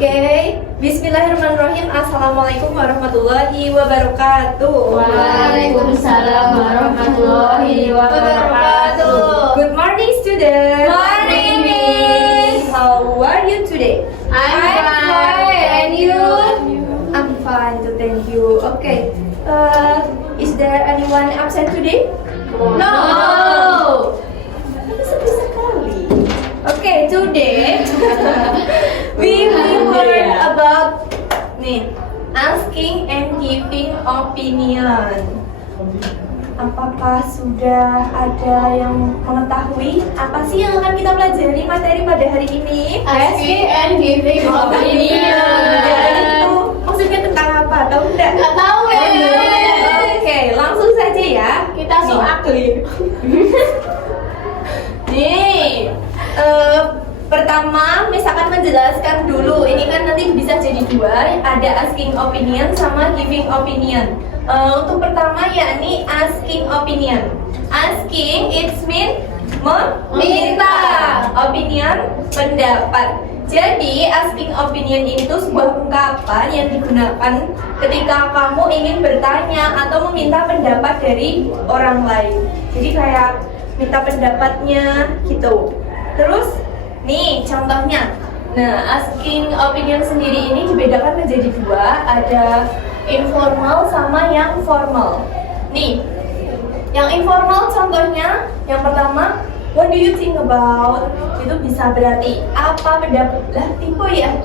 Oke, Bismillahirrahmanirrahim. Assalamualaikum warahmatullahi wabarakatuh. Waalaikumsalam warahmatullahi wabarakatuh. Good morning, students. Morning, Miss. How are you today? I'm fine. And you? I'm fine too, thank you. Okay. Is there anyone absent today? No. Sedih sekali. Okay, today we will learn about asking and giving opinion. Apakah sudah ada yang mengetahui apa sih yang akan kita pelajari materi pada hari ini? Asking and giving opinion. Itu maksudnya tentang apa? Tahu enggak? Nggak tahu ya. Oke, langsung saja ya. Kita so Nih. ugly. Nih, pertama, misalkan menjelaskan dulu. Ini kan nanti bisa jadi dua, ada asking opinion sama giving opinion. Untuk pertama yakni asking opinion. Asking it's mean meminta, opinion pendapat. Jadi asking opinion itu sebuah ungkapan yang digunakan ketika kamu ingin bertanya atau meminta pendapat dari orang lain. Jadi kayak minta pendapatnya gitu. Terus nih contohnya. Nah, asking opinion sendiri ini dibedakan menjadi dua, ada informal sama yang formal. Nih, yang informal contohnya yang pertama, what do you think about? Itu bisa berarti apa pendapat tipe ya?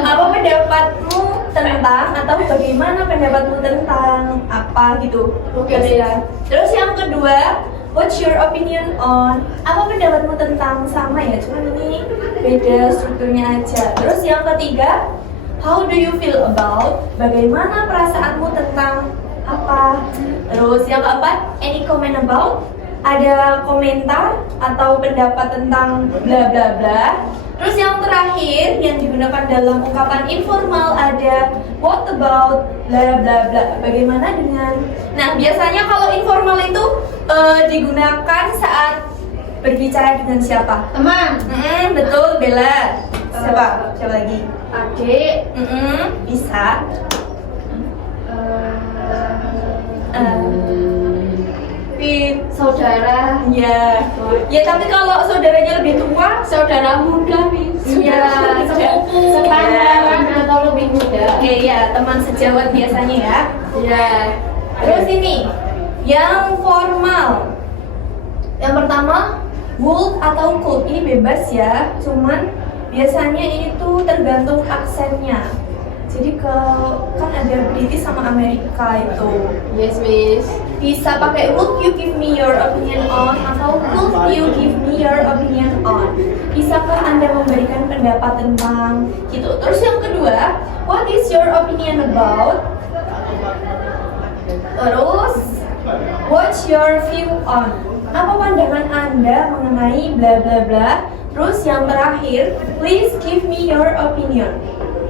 Apa pendapatmu tentang atau bagaimana pendapatmu tentang apa gitu. Oke, ya. Terus yang kedua, what's your opinion on? Apa pendapatmu tentang sama ya? Cuman ini beda strukturnya aja. Terus yang ketiga, how do you feel about? Bagaimana perasaanmu tentang apa? Terus yang keempat, any comment about? Ada komentar atau pendapat tentang bla bla bla. Terus yang terakhir yang digunakan dalam ungkapan informal ada what about bla bla bla. Bagaimana dengan? Nah, biasanya kalau informal itu digunakan saat berbicara dengan siapa? Teman. Betul, Bella. Siapa? Siapa lagi? Adik. Bisa. Saudara. Ya. Ya, tapi kalau saudaranya lebih tua, Saudara muda, Miss. Iya, sepupu. Sepantaran atau lebih muda. oke ya, teman sejawat biasanya ya. Ya. Terus ini, yang formal. Yang pertama, would atau could. Ini bebas ya, cuman biasanya ini tuh tergantung aksennya. Jadi kan ada British sama Amerika itu. Yes, Miss. Bisa pakai would you give me your opinion on atau could you give me your opinion on. Bisakah Anda memberikan pendapat tentang gitu. Terus yang kedua, what is your opinion about? Terus, what's your view on? Apa pandangan Anda mengenai bla bla bla? Terus yang terakhir, please give me your opinion.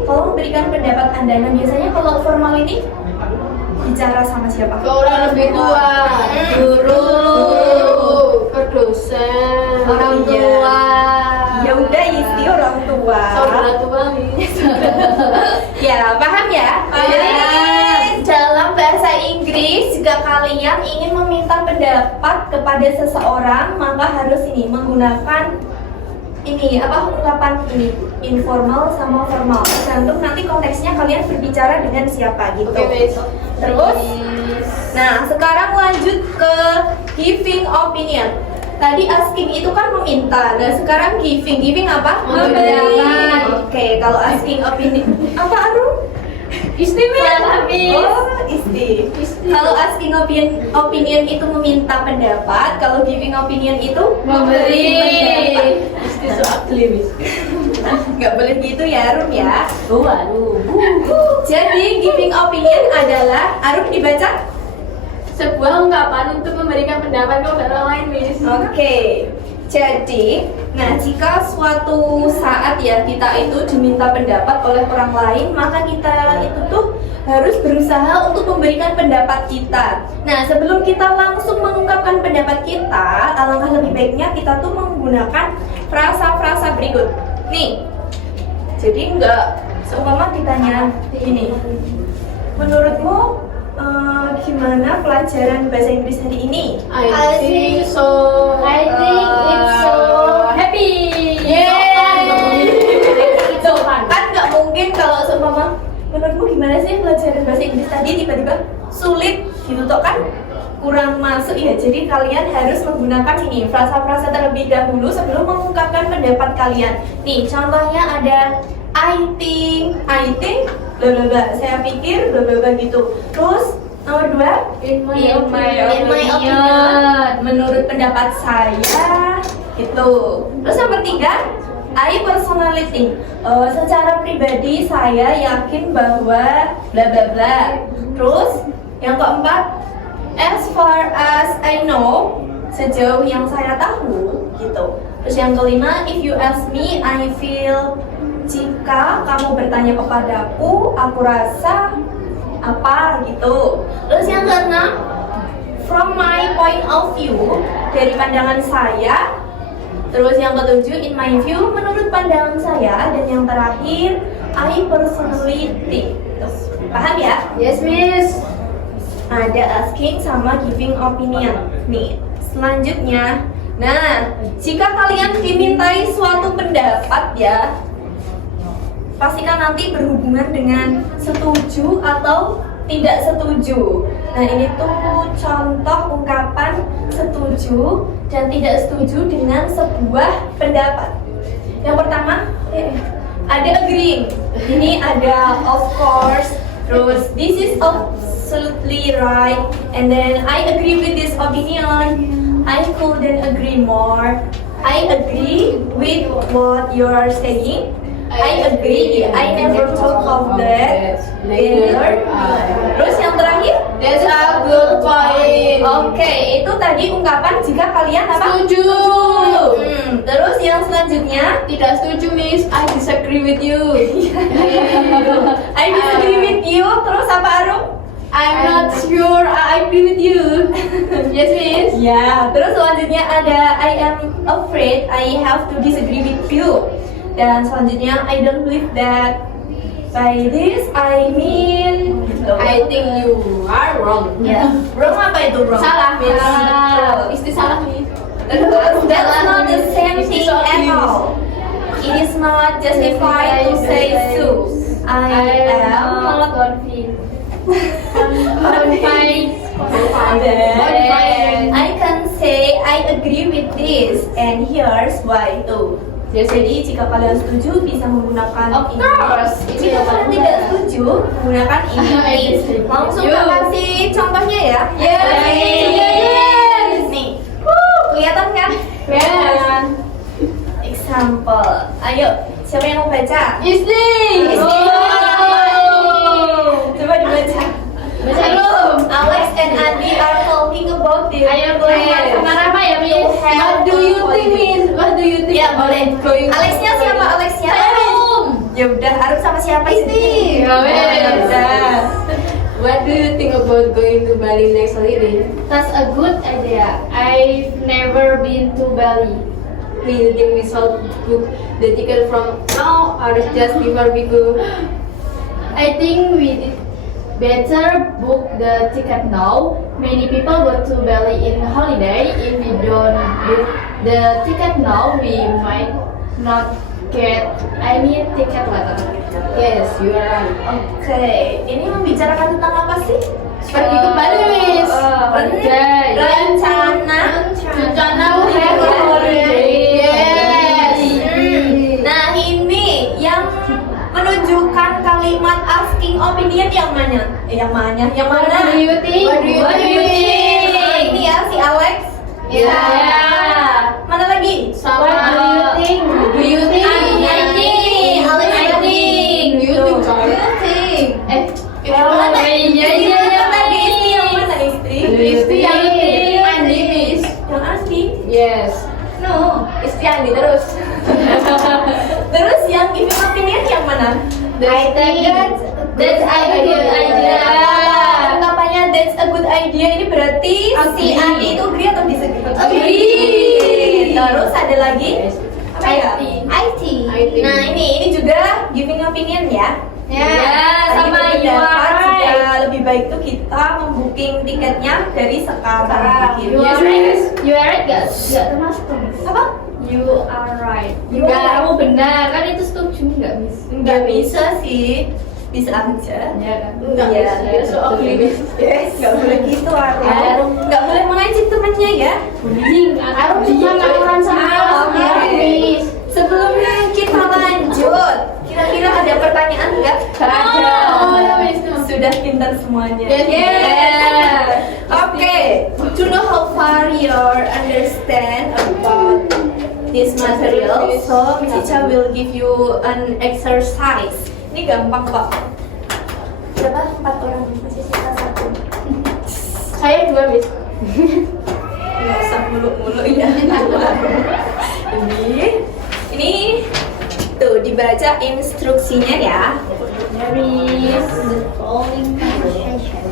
Tolong berikan pendapat Anda. Nah, biasanya kalau formal ini bicara sama siapa? Ke orang lebih tua. Guru. Ke dosen. Iya. Orang tua. Ya udah isi orang tua. Saudara tua, Miss. Ya, paham ya? Paham. Jadi dalam bahasa Inggris jika kalian ingin meminta pendapat kepada seseorang, maka harus menggunakan ungkapan ini informal sama formal. Tergantung nanti konteksnya kalian berbicara dengan siapa gitu. Oke, Miss. Terus, nah sekarang lanjut ke giving opinion. Tadi asking itu kan meminta. Nah sekarang giving apa? Memberi. Oke, kalau asking opinion apa Arum? Istimewa, Miss. Oh, Kalau asking opinion itu meminta pendapat, kalau giving opinion itu Memberi. pendapat. Isti so ugly, Miss. Nggak boleh gitu ya, Arum ya. Waduh. Jadi giving opinion adalah Arum dibaca. Sebuah ungkapan untuk memberikan pendapat kepada orang lain, Miss. Oke. Jadi, jika suatu saat ya kita itu diminta pendapat oleh orang lain, maka kita itu tuh harus berusaha untuk memberikan pendapat kita. Nah, sebelum kita langsung mengungkapkan pendapat kita, alangkah lebih baiknya kita tuh menggunakan frasa-frasa berikut. Nih, Jadi enggak seumpama ditanya gini, menurutmu gimana pelajaran bahasa Inggris hari ini? I think it's so happy. It's so fun. Kan nggak mungkin kalau seumpama menurutmu gimana sih pelajaran bahasa Inggris tadi tiba-tiba sulit gitu toh kan kurang masuk ya. Jadi kalian harus menggunakan ini frasa-frasa terlebih dahulu sebelum mengungkapkan pendapat kalian. Nih contohnya ada I think bla bla bla, saya pikir bla bla bla gitu. Terus nomor 2, In my opinion, menurut pendapat saya gitu. Terus nomor 3, I personally think, secara pribadi saya yakin bahwa bla bla bla. Terus yang keempat, as far as I know, sejauh yang saya tahu gitu. Terus yang kelima, if you ask me, I feel, jika kamu bertanya kepadaku, aku rasa apa gitu. Terus yang keenam, from my point of view, dari pandangan saya. Terus yang ketujuh, in my view, menurut pandangan saya. Dan yang terakhir, I personally think. Paham ya? Yes, Miss. Ada asking sama giving opinion. Nih, selanjutnya. Nah, jika kalian dimintai suatu pendapat ya, pastikan nanti berhubungan dengan setuju atau tidak setuju. Nah ini tuh contoh ungkapan setuju dan tidak setuju dengan sebuah pendapat. Yang pertama ada agreeing. Ini ada of course. Terus this is absolutely right. And then I agree with this opinion. I couldn't agree more. I agree with what you are saying. I agree, I never thought of that. Better. Terus yang terakhir, That's a good point. Oke, itu tadi ungkapan jika kalian apa? Setuju. Terus yang selanjutnya, Tidak setuju, Miss. I disagree with you. I disagree with you. Terus apa Arum? I'm not sure. I agree with you. Yes, Miss. Ya. Terus selanjutnya ada I am afraid I have to disagree with you. Dan selanjutnya I don't believe that. By this I mean I think you are wrong. Ya. Wrong apa itu wrong? Salah, Miss. Salah. Isti salah, Miss. That's not the same thing at all. It is not justified to say so. I am not convinced. I can say I agree with this and here's why too. Yes, Jadi jika kalian setuju bisa menggunakan Of ini. course. Jika kalian tidak setuju menggunakan ini. Langsung You. kita kasih contohnya ya. Yes. Nih. Kelihatan kan? Yes. Example. Ayo, siapa yang mau baca? Isti. Isti. Coba dibaca. Baca belum? Alex and Adi are talking about their Ayo keluar sama Rafa ya, Miss. What do you think, Miss? What do you think? Ya boleh. Alexnya siapa? Alexnya? Arum. Ya udah, Arum sama siapa? Isti. Ya Wes. udah. What do you think about going to Bali next holiday? That's a good idea. I've never been to Bali. Do you think we should book the ticket from now or just before we go? I think we better book the ticket now. Many people go to Bali in holiday. If we don't book the ticket now, we might not get any ticket later. Yes, you are right. Oke, ini membicarakan tentang apa sih? Pergi ke Bali, Miss. Rencana have a holiday. Yes. Nah ini yang menunjukkan kalimat asking opinion yang mana? Yang mana? What do you think? What do you think? Ini ya si Alex. Ya. Mana lagi? Sama. What do you think? Do you think? Alex I think. Do you think? Sorry. Ini mana? iya. Tadi istri yang mana istri? Isti yang Andi, Miss. Yang asking. Yes. No. Isti Andi terus. Terus yang giving opinion yang mana? I think that's a good idea. Ungkapannya that's a good idea ini berarti si Agree. Andi itu agree atau disagree? Agree. Terus ada lagi? Apa ya? I think. I think. I think. Nah ini juga opinion ya. Ya, Tadi sama berpendapat you are jika right. lebih baik tuh kita membooking tiketnya dari sekarang. You are right. You are right gak termasuk tuh, Miss. Apa? You are right. You Enggak, are right. kamu benar. Kan itu setuju nggak, Miss? Nggak bisa sih, bisa aja. Ya kan? Nggak Iya, bisa. iya, so optimis. Yes, nggak boleh gitu Arum. Arum. Nggak boleh mengejek temannya ya. Bullying. Arum cuma laporan sama Oke. kelas, Miss. Sebelum kita lanjut, kira-kira ada pertanyaan nggak? Ada. Oh, ya, Miss. Sudah pintar semuanya. Yes. Yeah. Oke, to know how far you understand about this material, so Miss Ica will give you an exercise. Ini gampang kok. Berapa? 4 orang, Miss Ica 1. Saya 2, Miss. Nggak usah mulu-mulu ya. Ini tuh dibaca instruksinya ya. Miss.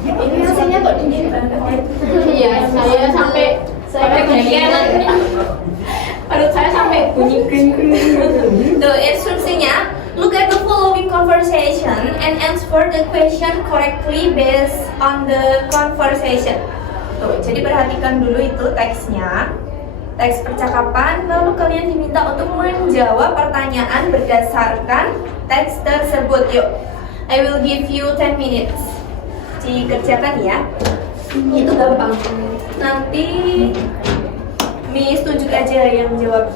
Ini hasilnya kok dingin banget ya. Iya, saya sampai kenyang. Perut saya sampai bunyi kring. Tuh instruksinya, look at the following conversation and answer the question correctly based on the conversation. Tuh, jadi perhatikan dulu itu teksnya, teks percakapan, lalu kalian diminta untuk menjawab pertanyaan berdasarkan teks tersebut. Yuk, I will give you 10 minutes. Dikerjakan ya. Itu gampang. Nanti Miss tunjuk aja yang jawab.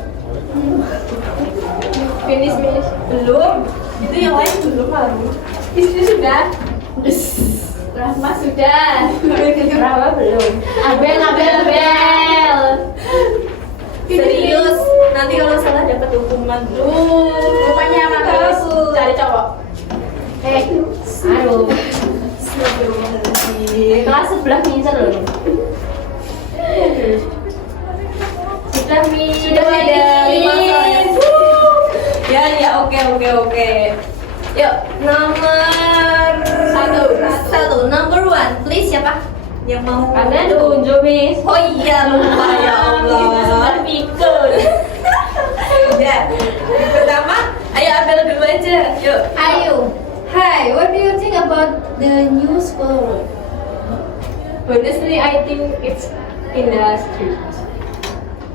Finish, Miss. Belum. Itu yang lain belum lalu. Istri sudah. Rahma sudah. Rahma belum. Abel. Serius. Nanti kalau salah dapat hukuman. Rupanya emang harus cari cowok. Aduh. Kelas sebelah ngincer loh. Sudah, Miss. Sudah ada 5 Ya, oke. Yuk, nomor satu. Number 1, please siapa? Yang mau Anda tunjuk, Miss. Oh iya, lupa ya Allah. Pikir. Ya, pertama, ayo Abel dulu aja. Yuk. Ayo. Hi, what do you think about the new school? Honestly, I think it's industry,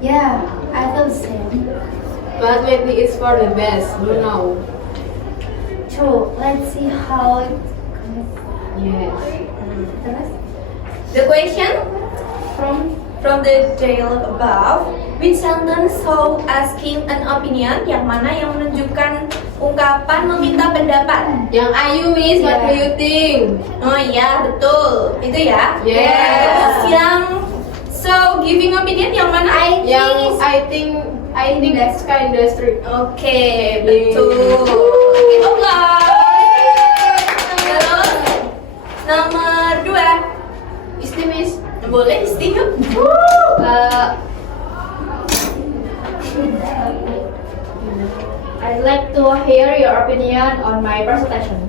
Yeah, I feel the same. but maybe it's for the best. Don't know. True. Let's see how it Yes. The question from from the dialogue above, which sentence show asking an opinion? Yang mana yang menunjukkan ungkapan meminta pendapat? Yang Ayu, Miss, what do you think? Oh iya, betul. Itu ya? Yes. Terus yang so giving opinion yang mana? Yang I think that's kind industry. Oke, betul. Itu lah. Terus nomor 2. Isti, Miss. Boleh Isti yuk. I'd like to hear your opinion on my presentation.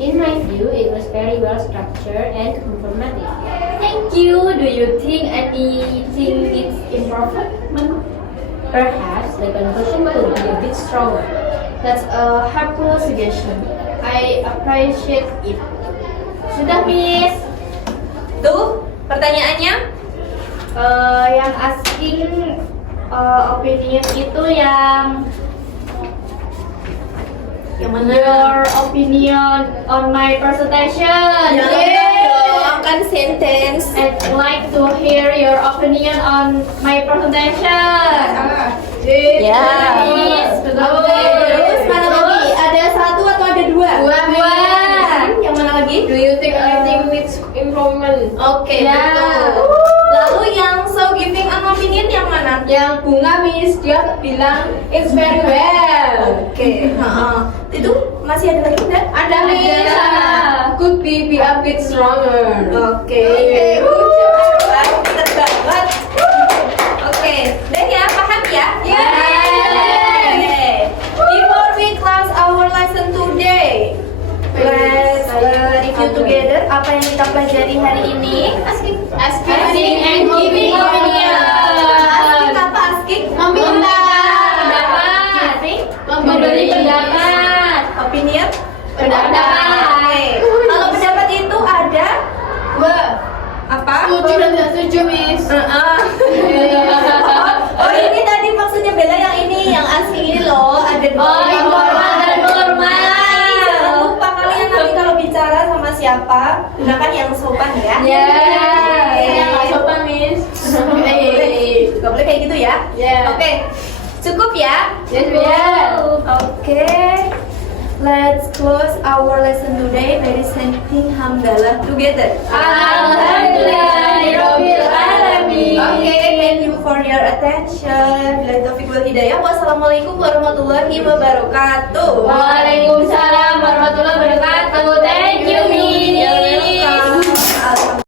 In my view, it was very well structured and informative. Thank you. Do you think anything needs improvement? Perhaps the conclusion could be a bit stronger. That's a helpful suggestion. I appreciate it. Sudah, Miss. Tuh, pertanyaannya? Yang asking opinion itu yang mana? Your opinion on my presentation. Dong, kan sentence. I'd like to hear your opinion on my presentation. Ya. Miss, Terus mana lagi? Ada 1 atau ada 2? Dua. Yang mana lagi? Do you think anything needs improvement? Oke, Ya. betul. Lalu yang so giving an opinion yang mana? Yang Bunga, Miss, dia bilang it's very well. Oke, itu masih ada lagi enggak? Ada, Miss. Ada. Could be a bit stronger. Oke, pinter banget. Oke, dan ya paham ya? Yeay. Before we class our lesson today, let's review together apa yang kita pelajari hari ini. Asking and giving opinion. Asking apa asking? Meminta pendapat. Giving? Memberi pendapat. Opinion opinion? Pendapat. Oke. Kalau pendapat itu ada apa? Setuju dan tidak setuju, Miss. Oh ini tadi maksudnya Bella yang ini, yang asing ini loh, ada dua. Oh, informal dan formal. Ini jangan lupa kalian nanti kalau bicara sama siapa gunakan yang sopan ya. Ya. Yang nggak sopan, Miss. Gak boleh kayak gitu ya. Yeah. Oke, cukup ya. Yes, Miss. Oke. Let's close our lesson today by reciting hamdalah together. Alhamdulillahirabbil alamin. Oke, thank you for your attention. Bila taufiq wal hidayah. Wassalamualaikum warahmatullahi wabarakatuh. Waalaikumsalam warahmatullahi wabarakatuh. Thank you, Miss. You're welcome.